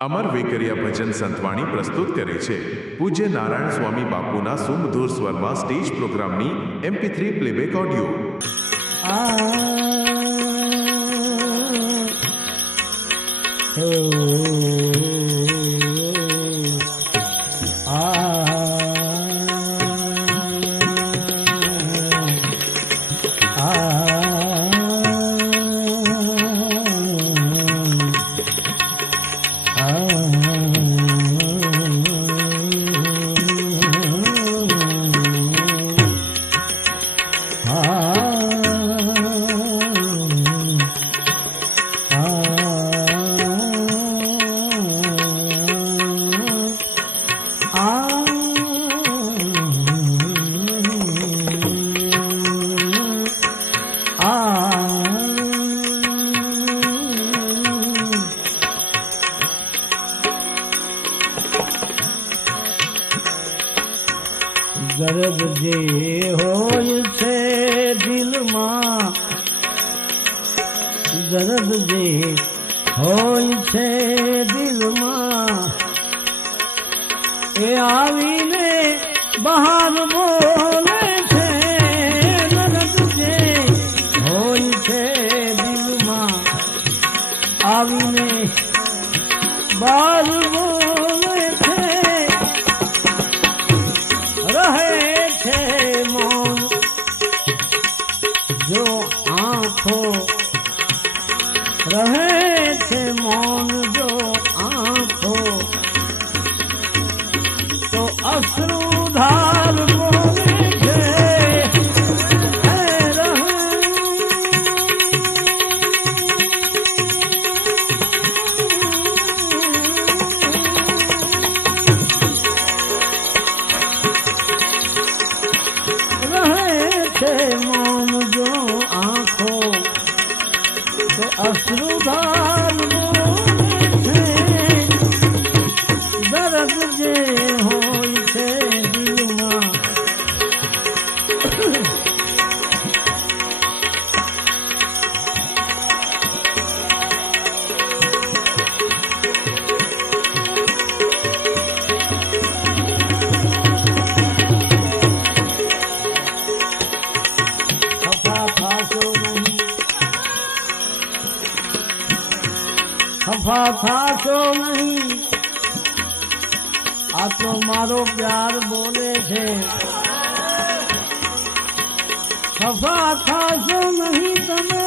અમર વેકરિયા ભજન સંતવાણી પ્રસ્તુત કરે છે પૂજ્ય નારાયણ સ્વામી બાપુના સુમધુર સ્વરમાં સ્ટેજ પ્રોગ્રામની MP3 પ્લેબેક ઓડિયો। ગરજ જે હોય છે દિલમાં, ગરજ જે હોય છે દિલમાં, એ આવીને બહાર બોલે છે। ગરજ જે હોય છે દિલમાં, આવીને બહાર બોલે છે। રહે છે મૌન જો આંખો, રહે છે મૌન જો આંખો, તો અશ્રુધાર બોલે છે। मौन जो आँखों तो अश्रुधार बोले छे। दर्द जे होय छे दिलमां, खफा थाशो नहीं, आ तो मारो प्यार बोले छे। खफा थाशो नहीं तमे,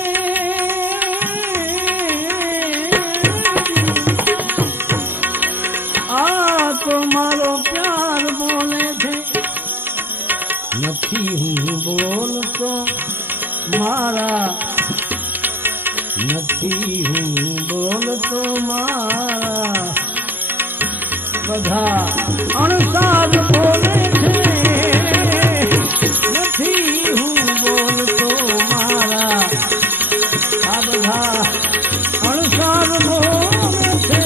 आ तो मारो प्यार बोले छे। નથી હું બોલતો મારા, નથી હું બોલતો મારા, બધા અણસાર બોલે છે। નથી હું બોલતો મારા, આ બધા અણસાર બોલે છે।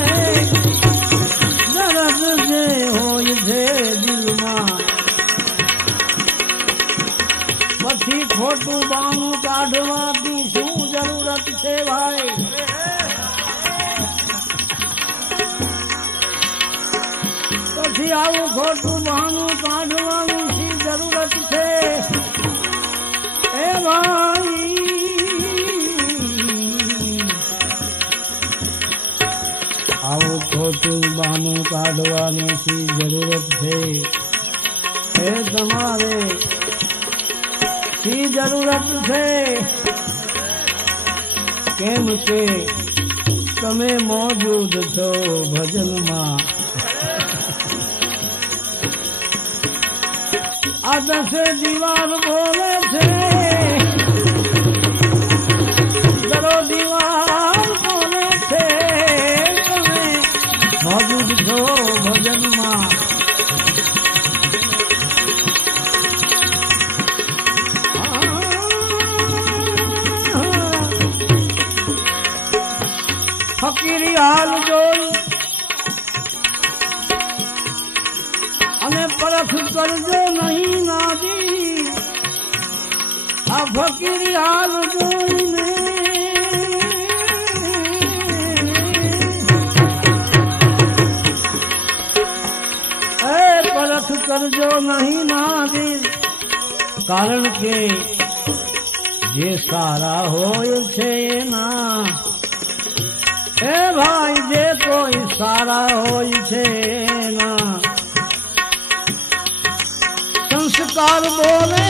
દર્દ જે હોય છે દિલમાં, પછી ખોટું બાનું કાઢવાથી શું જરૂરત છે ભાઈ? પછી આવું ખોટું બહાનું કાઢવાનું શી જરૂરત છે એ ભાઈ? આવું ખોટું બહાનું કાઢવાનું શી જરૂરત છે એ તમારે શી જરૂરત છે? કેમ કે તમે મોજૂદ છો ભજનમાં। આ દસે દીવાર બોલે છે, દરો દીવાર બોલે છે, તમે મોજૂદ છો ભજનમાં। ફકીરી હાલ જોઈ અને પરખ કરજો નહીં નાજી। આ ફકીરી હાલ જોઈને ના દે કારણ કે જે સારા હોય છે એના એ ભાઈ જે કોઈ સારા હોય છે એના સંસ્કાર બોલે